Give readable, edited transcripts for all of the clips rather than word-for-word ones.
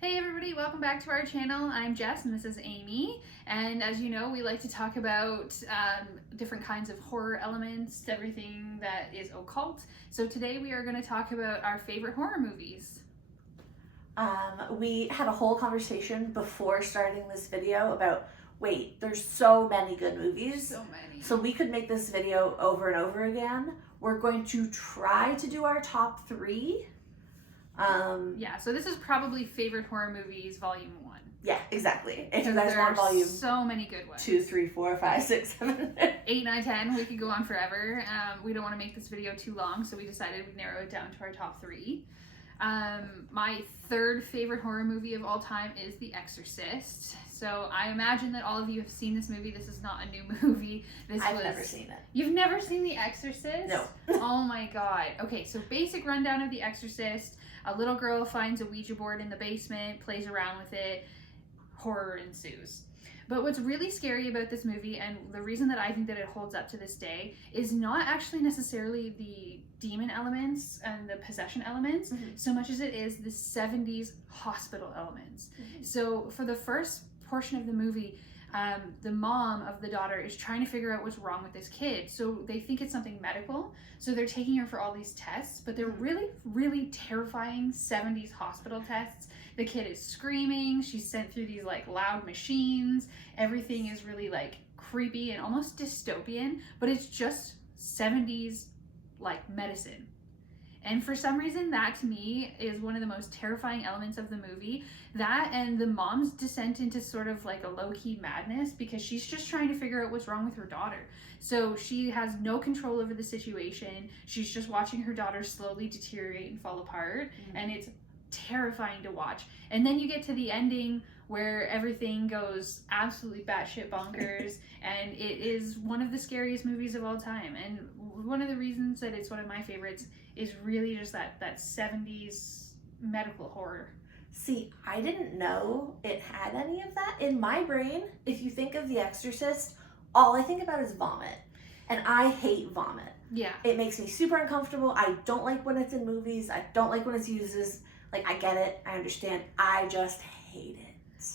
Hey everybody, welcome back to our channel. I'm Jess and this is Amy. And as you know, we like to talk about different kinds of horror elements, everything that is occult. So today we are going to talk about our favorite horror movies. We had a whole conversation before starting this video about, wait, there's so many good movies. So many. So we could make this video over and over again. We're going to try to do our top three. Yeah, so this is probably favorite horror movies volume 1. Yeah, exactly. If you Because guys there want are volume so many good ones. 2, 3, 4, 5, 6, 7, 8, 9, 10, we could go on forever. We don't want to make this video too long, so we decided we'd narrow it down to our top 3. My third favorite horror movie of all time is The Exorcist. So I imagine that all of you have seen this movie. This is not a new movie. I've never seen it. You've never seen The Exorcist? No. Oh my god. Okay, so basic rundown of The Exorcist. A little girl finds a Ouija board in the basement, plays around with it, horror ensues. But what's really scary about this movie, and the reason that I think that it holds up to this day, is not actually necessarily the demon elements and the possession elements, so much as it is the 70s hospital elements. So for the first portion of the movie, the mom of the daughter is trying to figure out what's wrong with this kid. So they think it's something medical. So they're taking her for all these tests, but they're really, really terrifying 70s hospital tests. The kid is screaming. She's sent through these like loud machines. Everything is really like creepy and almost dystopian, but it's just 70s like medicine. And for some reason, that to me is one of the most terrifying elements of the movie. That and the mom's descent into sort of like a low-key madness because she's just trying to figure out what's wrong with her daughter. So she has no control over the situation. She's just watching her daughter slowly deteriorate and fall apart. And it's terrifying to watch. And then you get to the ending where everything goes absolutely batshit bonkers, and it is one of the scariest movies of all time. And one of the reasons that it's one of my favorites is really just that 70s medical horror. See, I didn't know it had any of that. In my brain, if you think of The Exorcist, all I think about is vomit. And I hate vomit. Yeah. It makes me super uncomfortable. I don't like when it's in movies. I don't like when it's used as, like, I get it. I understand. I just hate it.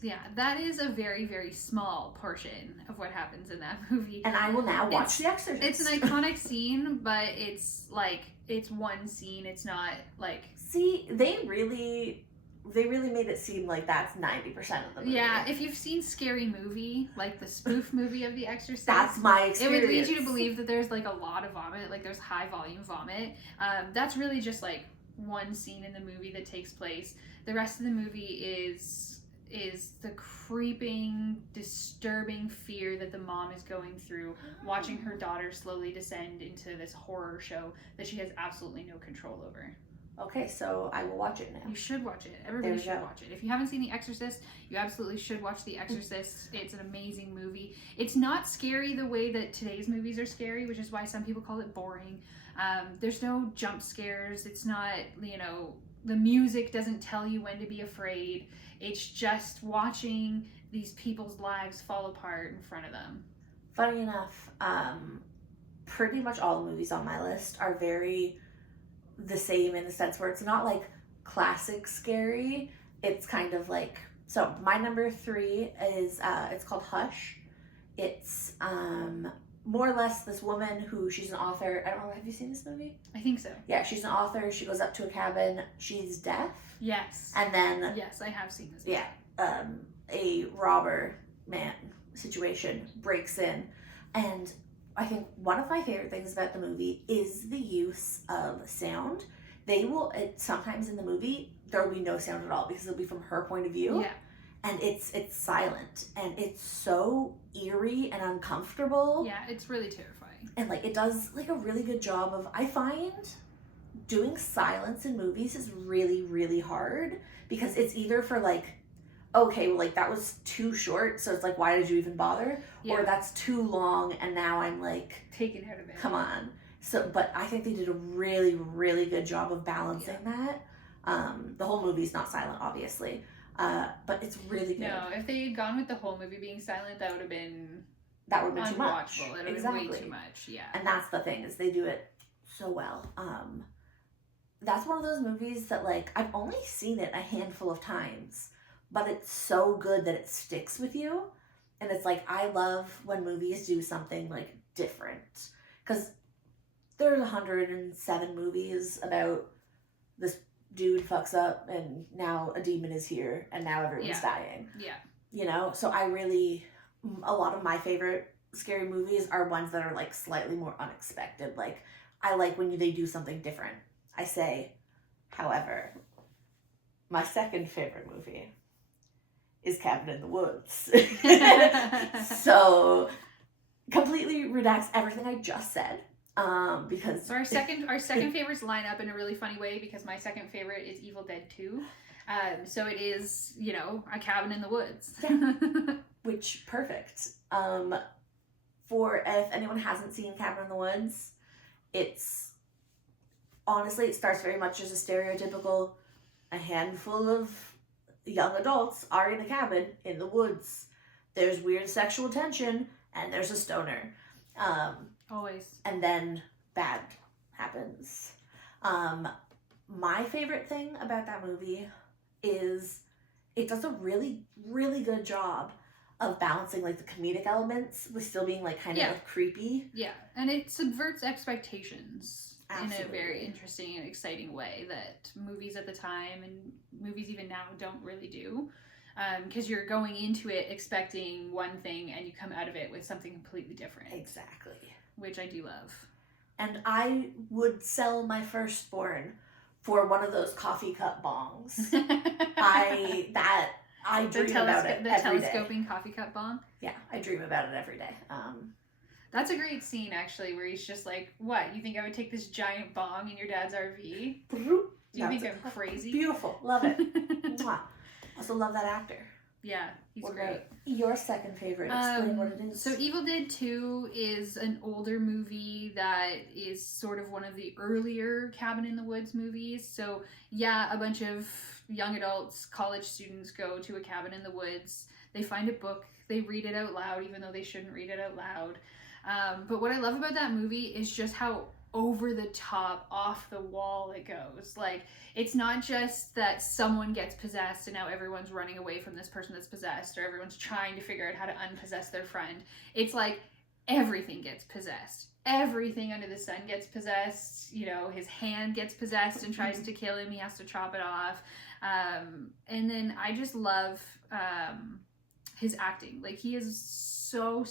Yeah, that is a very, very small portion of what happens in that movie. And I will now watch The Exorcist. It's an iconic scene, but it's like, it's one scene. It's not like... See, they really made it seem like that's 90% of the movie. Yeah, if you've seen Scary Movie, like the spoof movie of The Exorcist, that's my experience. It would lead you to believe that there's like a lot of vomit, like there's high volume vomit. That's really just like one scene in the movie that takes place. The rest of the movie is the creeping, disturbing fear that the mom is going through, watching her daughter slowly descend into this horror show that she has absolutely no control over. Okay, so I will watch it now. You should watch it. Everybody should watch it. If you haven't seen The Exorcist, you absolutely should watch The Exorcist. It's an amazing movie. It's not scary the way that today's movies are scary, which is why some people call it boring. There's no jump scares. It's not, the music doesn't tell you when to be afraid. It's just watching these people's lives fall apart in front of them. Funny enough, pretty much all the movies on my list are very the same in the sense where it's not like classic scary. It's kind of like, so my number 3 is it's called Hush. It's more or less this woman who, she's an author. I don't know, have you seen this movie? I think so. Yeah, she's an author. She goes up to a cabin. She's deaf. Yes. And then yes, I have seen this movie. Yeah, a robber man situation breaks in, and I think one of my favorite things about the movie is the use of sound. Sometimes in the movie, there will be no sound at all because it'll be from her point of view. Yeah. And it's silent, and it's so eerie and uncomfortable. Yeah, it's really terrifying. And like, it does like a really good job of, I find doing silence in movies is really, really hard because it's either for like, okay, well, like that was too short, so it's like, why did you even bother? Yeah. Or that's too long, and now I'm like taken out of it. Come on. So, but I think they did a really, really good job of balancing that. The whole movie's not silent, obviously, but it's really good. No, if they had gone with the whole movie being silent, that would have been too much. It would have been way too much. Yeah. And that's the thing, is they do it so well. that's one of those movies that, like, I've only seen it a handful of times, but it's so good that it sticks with you. And it's like, I love when movies do something, like, different. Because there's 107 movies about this dude fucks up and now a demon is here and now everyone's dying. Yeah. You know? So a lot of my favorite scary movies are ones that are, like, slightly more unexpected. Like, I like when they do something different. I say, however, my second favorite movie is Cabin in the Woods. So, completely redacts everything I just said. Because so our second favorites line up in a really funny way, because my second favorite is Evil Dead 2. So it is, you know, a cabin in the woods. Yeah. Which, perfect. For if anyone hasn't seen Cabin in the Woods, honestly, it starts very much as a stereotypical, a handful of young adults are in a cabin in the woods. There's weird sexual tension, and there's a stoner. Always. And then bad happens. My favorite thing about that movie is it does a really, really good job of balancing, like, the comedic elements with still being, like, kind of like, creepy. Yeah, and it subverts expectations. Absolutely. In a very interesting and exciting way that movies at the time and movies even now don't really do. Because you're going into it expecting one thing and you come out of it with something completely different. Exactly. Which I do love. And I would sell my firstborn for one of those coffee cup bongs. I dream about it every day. The telescoping coffee cup bong? Yeah, I dream about it every day. That's a great scene, actually, where he's just like, what, you think I would take this giant bong in your dad's RV? Do you think I'm crazy? Beautiful. Love it. Mwah. Also love that actor. Yeah, he's great. Your second favorite? Explain what it is. So Evil Dead 2 is an older movie that is sort of one of the earlier Cabin in the Woods movies. So yeah, a bunch of young adults, college students go to a cabin in the woods. They find a book. They read it out loud, even though they shouldn't read it out loud. But what I love about that movie is just how over the top, off the wall it goes. Like, it's not just that someone gets possessed and now everyone's running away from this person that's possessed, or everyone's trying to figure out how to unpossess their friend. It's like everything gets possessed. Everything under the sun gets possessed. You know, his hand gets possessed and tries to kill him. He has to chop it off. And then I just love his acting. Like, he is so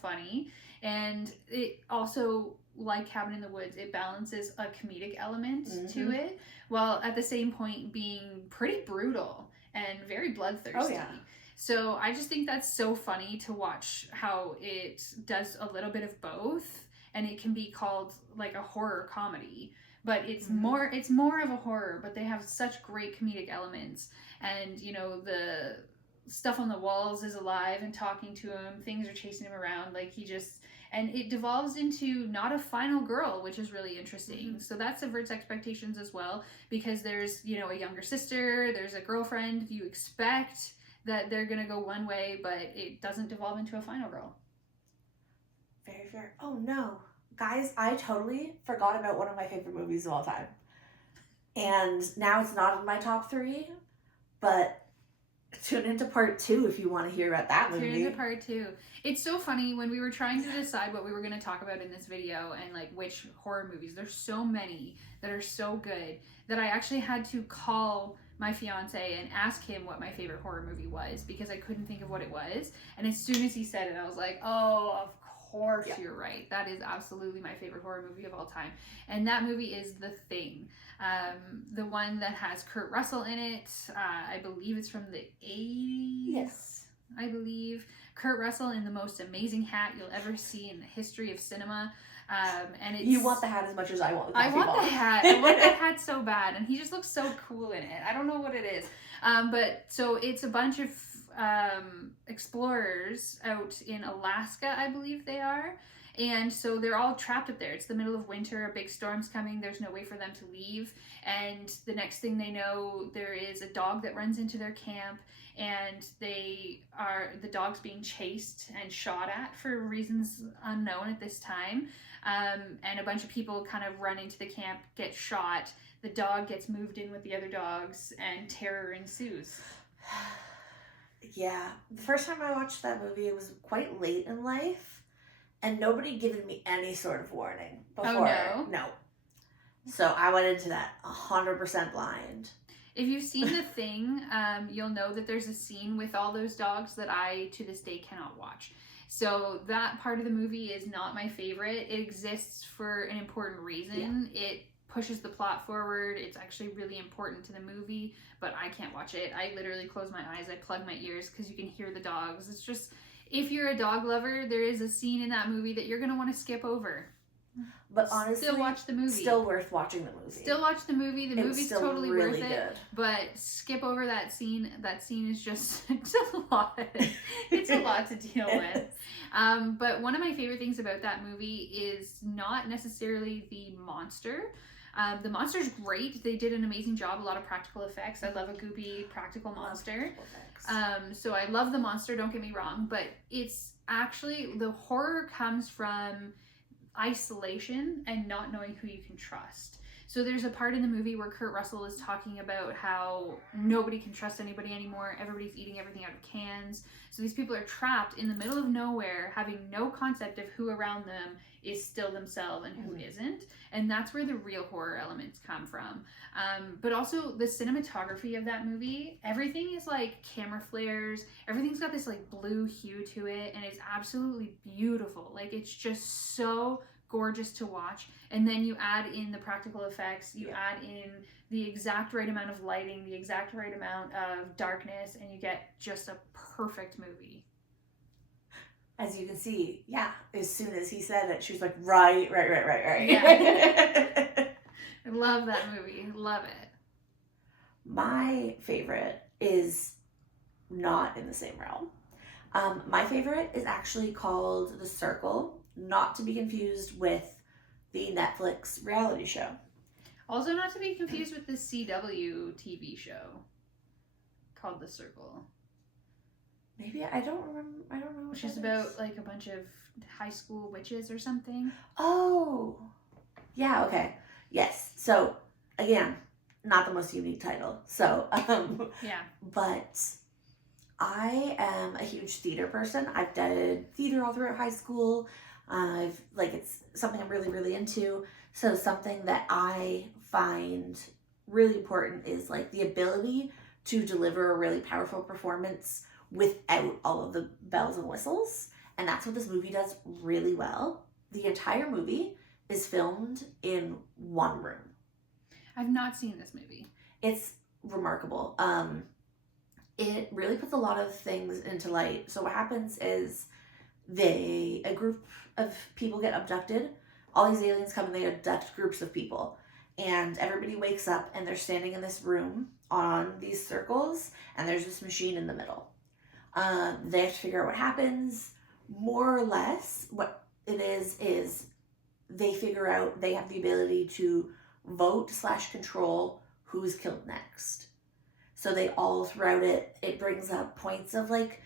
funny. And it also, like Cabin in the Woods, it balances a comedic element to it, while at the same point being pretty brutal and very bloodthirsty. Oh, yeah. So I just think that's so funny to watch how it does a little bit of both, and it can be called like a horror comedy, but it's more of a horror, but they have such great comedic elements. And, you know, the stuff on the walls is alive and talking to him, things are chasing him around, like and it devolves into not a final girl, which is really interesting. So that subverts expectations as well, because there's, you know, a younger sister, there's a girlfriend, you expect that they're gonna go one way, but it doesn't devolve into a final girl. Very fair. Oh no, guys, I totally forgot about one of my favorite movies of all time, and now it's not in my top 3, but tune into part 2 if you want to hear about that movie. Tune into part 2. It's so funny, when we were trying to decide what we were going to talk about in this video and like which horror movies, there's so many that are so good that I actually had to call my fiance and ask him what my favorite horror movie was, because I couldn't think of what it was. And as soon as he said it, I was like, oh, of course you're right. That is absolutely my favorite horror movie of all time. And that movie is The Thing. The one that has Kurt Russell in it. I believe it's from the 80s. Yes. I believe. Kurt Russell in the most amazing hat you'll ever see in the history of cinema. And it's, you want the hat as much as I want the coffee I want ball. the hat. I want that hat so bad. And he just looks so cool in it. I don't know what it is. But so it's a bunch of explorers out in Alaska, I believe they are. And so they're all trapped up there. It's the middle of winter, a big storm's coming, there's no way for them to leave. And the next thing they know, there is a dog that runs into their camp, and the dog's being chased and shot at for reasons unknown at this time. And a bunch of people kind of run into the camp, get shot. the dog gets moved in with the other dogs and terror ensues. Yeah. The first time I watched that movie, it was quite late in life, and nobody given me any sort of warning before. Oh, no? No. So I went into that 100% blind. If you've seen The Thing, you'll know that there's a scene with all those dogs that I, to this day, cannot watch. So that part of the movie is not my favorite. It exists for an important reason. Yeah. It pushes the plot forward. It's actually really important to the movie, but I can't watch it. I literally close my eyes. I plug my ears because you can hear the dogs. It's just, if you're a dog lover, there is a scene in that movie that you're going to want to skip over. But honestly, still watch the movie. Still worth watching the movie. Still watch the movie. The movie's totally really worth it. Good. But skip over that scene. That scene is just it's a lot. It's a lot to deal with. But one of my favorite things about that movie is not necessarily the monster. The monster's great. They did an amazing job. A lot of practical effects. I love a goopy practical monster. So I love the monster. Don't get me wrong. But it's actually, the horror comes from isolation and not knowing who you can trust. So there's a part in the movie where Kurt Russell is talking about how nobody can trust anybody anymore. Everybody's eating everything out of cans. So these people are trapped in the middle of nowhere, having no concept of who around them is still themselves and who isn't. And that's where the real horror elements come from. But also the cinematography of that movie, everything is like camera flares. Everything's got this like blue hue to it, and it's absolutely beautiful. Like, it's just so gorgeous to watch. And then you add in the practical effects, you add in the exact right amount of lighting, the exact right amount of darkness, and you get just a perfect movie. As you can see, as soon as he said it, she was like, right. Yeah. I love that movie. Love it. My favorite is not in the same realm. My favorite is actually called The Circle, not to be confused with the Netflix reality show. Also not to be confused with the CW TV show called The Circle. Maybe I don't remember. I don't know. Which is about like a bunch of high school witches or something. Oh, yeah. Okay. Yes. So again, not the most unique title. So yeah. But I am a huge theater person. I've did theater all throughout high school. It's something I'm really, really into. So something that I find really important is like the ability to deliver a really powerful performance without all of the bells and whistles. And that's what this movie does really well. The entire movie is filmed in one room. I've not seen this movie. It's remarkable. It really puts a lot of things into light. So what happens is a group of people get abducted. All these aliens come and they abduct groups of people. And everybody wakes up and they're standing in this room on these circles, and there's this machine in the middle. They have to figure out what happens. More or less, what it is they figure out they have the ability to vote/control who's killed next. So they all throughout it brings up points of like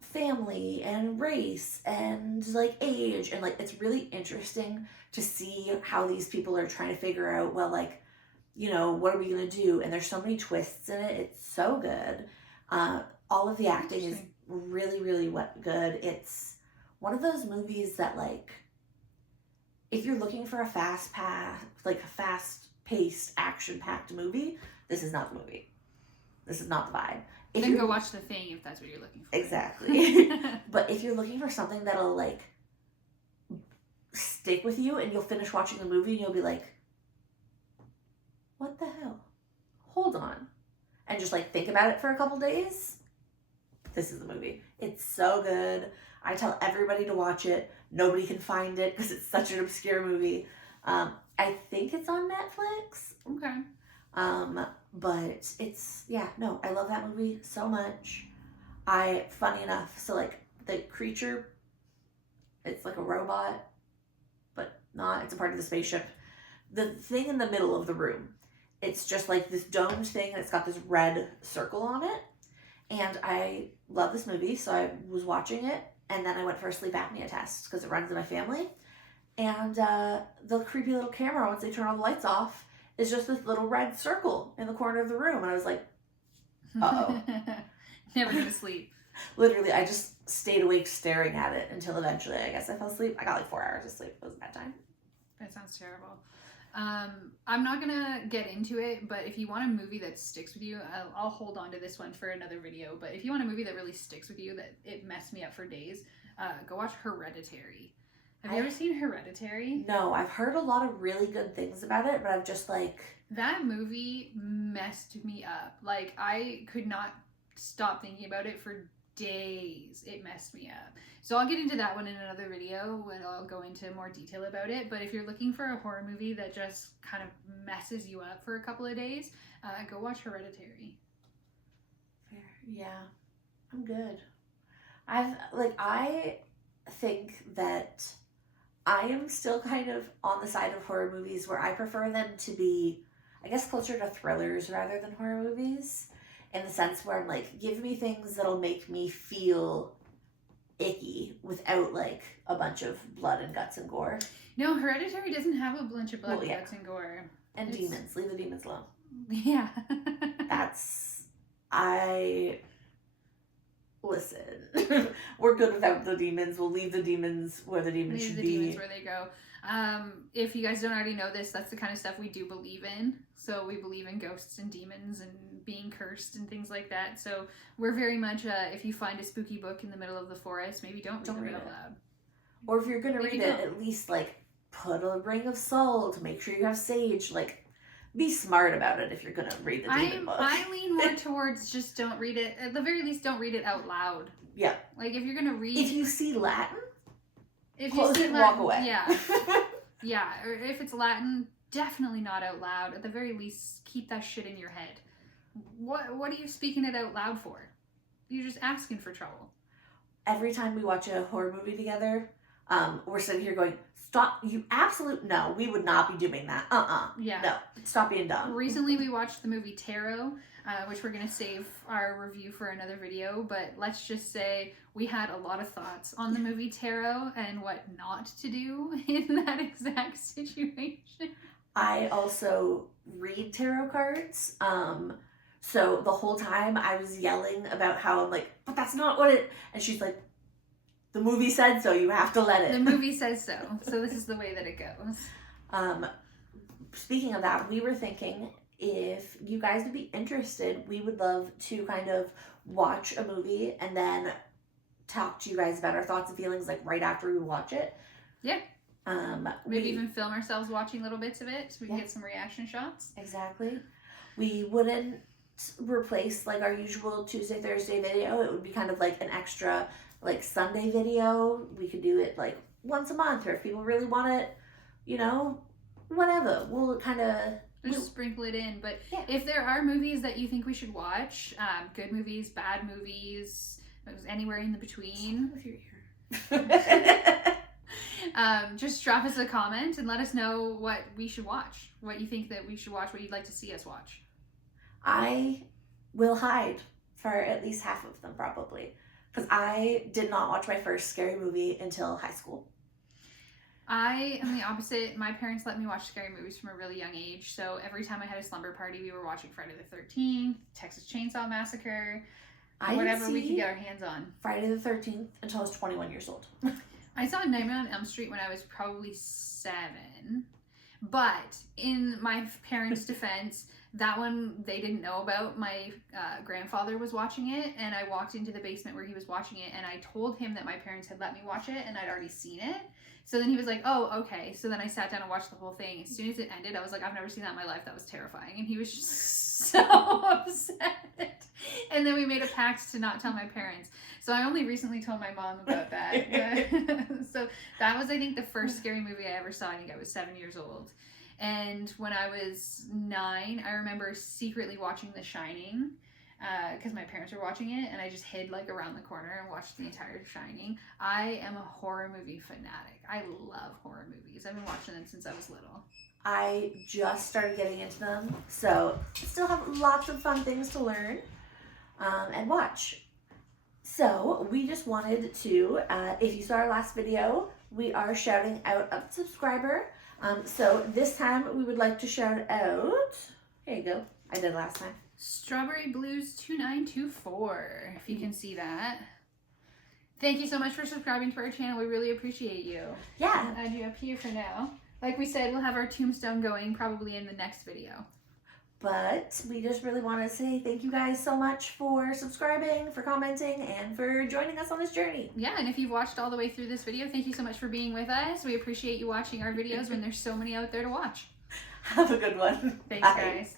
family and race and like age, and like it's really interesting to see how these people are trying to figure out, well, like, you know, what are we gonna do? And there's so many twists in it. It's so good. All of the acting is really, really good. It's one of those movies that, like, if you're looking for a fast-paced, action-packed movie, this is not the movie. This is not the vibe. Then go watch The Thing if that's what you're looking for. Exactly. But if you're looking for something that'll, like, stick with you and you'll finish watching the movie and you'll be like, what the hell? Hold on. And just, like, think about it for a couple days. This is the movie. It's so good. I tell everybody to watch it. Nobody can find it because it's such an obscure movie. I think it's on Netflix. Okay. But it's, I love that movie so much. Funny enough, so like the creature, it's like a robot, but not, it's a part of the spaceship. The thing in the middle of the room, it's just like this domed thing and it's got this red circle on it. And I love this movie, so I was watching it, and then I went for a sleep apnea test because it runs in my family. And the creepy little camera, once they turn all the lights off, is just this little red circle in the corner of the room. And I was like, uh-oh. Never gonna sleep. Literally, I just stayed awake staring at it until eventually, I guess I fell asleep. I got like 4 hours of sleep. It was a bad time. That sounds terrible. I'm not gonna get into it, but if you want a movie that sticks with you, I'll hold on to this one for another video. But if you want a movie that really sticks with you, that it messed me up for days, go watch Hereditary. Have you ever seen Hereditary? No, I've heard a lot of really good things about it, but I've just like... That movie messed me up. Like, I could not stop thinking about it for days. It messed me up. So I'll get into that one in another video when I'll go into more detail about it. But if you're looking for a horror movie that just kind of messes you up for a couple of days, go watch Hereditary. Fair. Yeah, I'm good. I think that I am still kind of on the side of horror movies where I prefer them to be, I guess, closer to thrillers rather than horror movies. In the sense where I'm like, give me things that'll make me feel icky without like a bunch of blood and guts and gore. No, Hereditary doesn't have a bunch of blood, guts, and gore. And demons. Leave the demons alone. Yeah. Listen. We're good without the demons. We'll leave the demons where the demons should be. Leave the demons where they go. If you guys don't already know this, that's the kind of stuff we do believe in. So we believe in ghosts and demons and being cursed and things like that. So we're very much, if you find a spooky book in the middle of the forest, maybe don't read it out loud. Or if you're going to read it, at least like put a ring of salt. Make sure you have sage. Like, be smart about it if you're going to read the demon book. I lean more towards just don't read it. At the very least, don't read it out loud. Yeah. Like, if you're going to read... If you see Latin, close it and walk away. Yeah. Yeah, or if it's Latin, definitely not out loud. At the very least, keep that shit in your head. What are you speaking it out loud for? You're just asking for trouble. Every time we watch a horror movie together, we're sitting here going, stop, you absolute, no, we would not be doing that. Yeah. No, stop being dumb. Recently we watched the movie Tarot, which we're going to save our review for another video, but let's just say we had a lot of thoughts on the movie Tarot and what not to do in that exact situation. I also read tarot cards, so the whole time I was yelling about how I'm like, but that's not what it, and she's like, the movie said so, you have to let it. The movie says so, so this is the way that it goes. Speaking of that, we were thinking if you guys would be interested, we would love to kind of watch a movie and then talk to you guys about our thoughts and feelings like right after we watch it. Yeah. Maybe even film ourselves watching little bits of it so we can get some reaction shots. Exactly. We wouldn't replace like our usual Tuesday, Thursday video. It would be kind of like an extra like Sunday video. We could do it like once a month, or if people really want it, you know, whatever. We'll kind of just sprinkle it in. But if there are movies that you think we should watch, good movies, bad movies, anywhere in the between, if you're here. Just drop us a comment and let us know what we should watch, what you think that we should watch, what you'd like to see us watch. I will hide for at least half of them probably, because I did not watch my first scary movie until high school. I am the opposite. My parents let me watch scary movies from a really young age, so every time I had a slumber party, we were watching Friday the 13th, Texas Chainsaw Massacre, whatever we could get our hands on. Friday the 13th until I was 21 years old. I saw Nightmare on Elm Street when I was probably 7, but in my parents' defense, that one they didn't know about. My grandfather was watching it, and I walked into the basement where he was watching it, and I told him that my parents had let me watch it, and I'd already seen it. So then he was like, oh, okay. So then I sat down and watched the whole thing. As soon as it ended, I was like, I've never seen that in my life. That was terrifying. And he was just so upset. And then we made a pact to not tell my parents. So I only recently told my mom about that. So that was, I think, the first scary movie I ever saw. I think I was 7 years old. And when I was 9, I remember secretly watching The Shining because my parents were watching it, and I just hid like around the corner and watched the entire Shining. I am a horror movie fanatic. I love horror movies. I've been watching them since I was little. I just started getting into them, so still have lots of fun things to learn and watch. So we just wanted to, if you saw our last video, we are shouting out a subscriber. So this time we would like to shout out. Here you go. I did last time. Strawberry Blues 2924, if you can see that. Thank you so much for subscribing to our channel. We really appreciate you. Yeah. I'll add you up here for now. Like we said, we'll have our tombstone going probably in the next video. But we just really want to say thank you guys so much for subscribing, for commenting, and for joining us on this journey. Yeah, and if you've watched all the way through this video, thank you so much for being with us. We appreciate you watching our videos when there's so many out there to watch. Have a good one. Thanks, Bye. guys.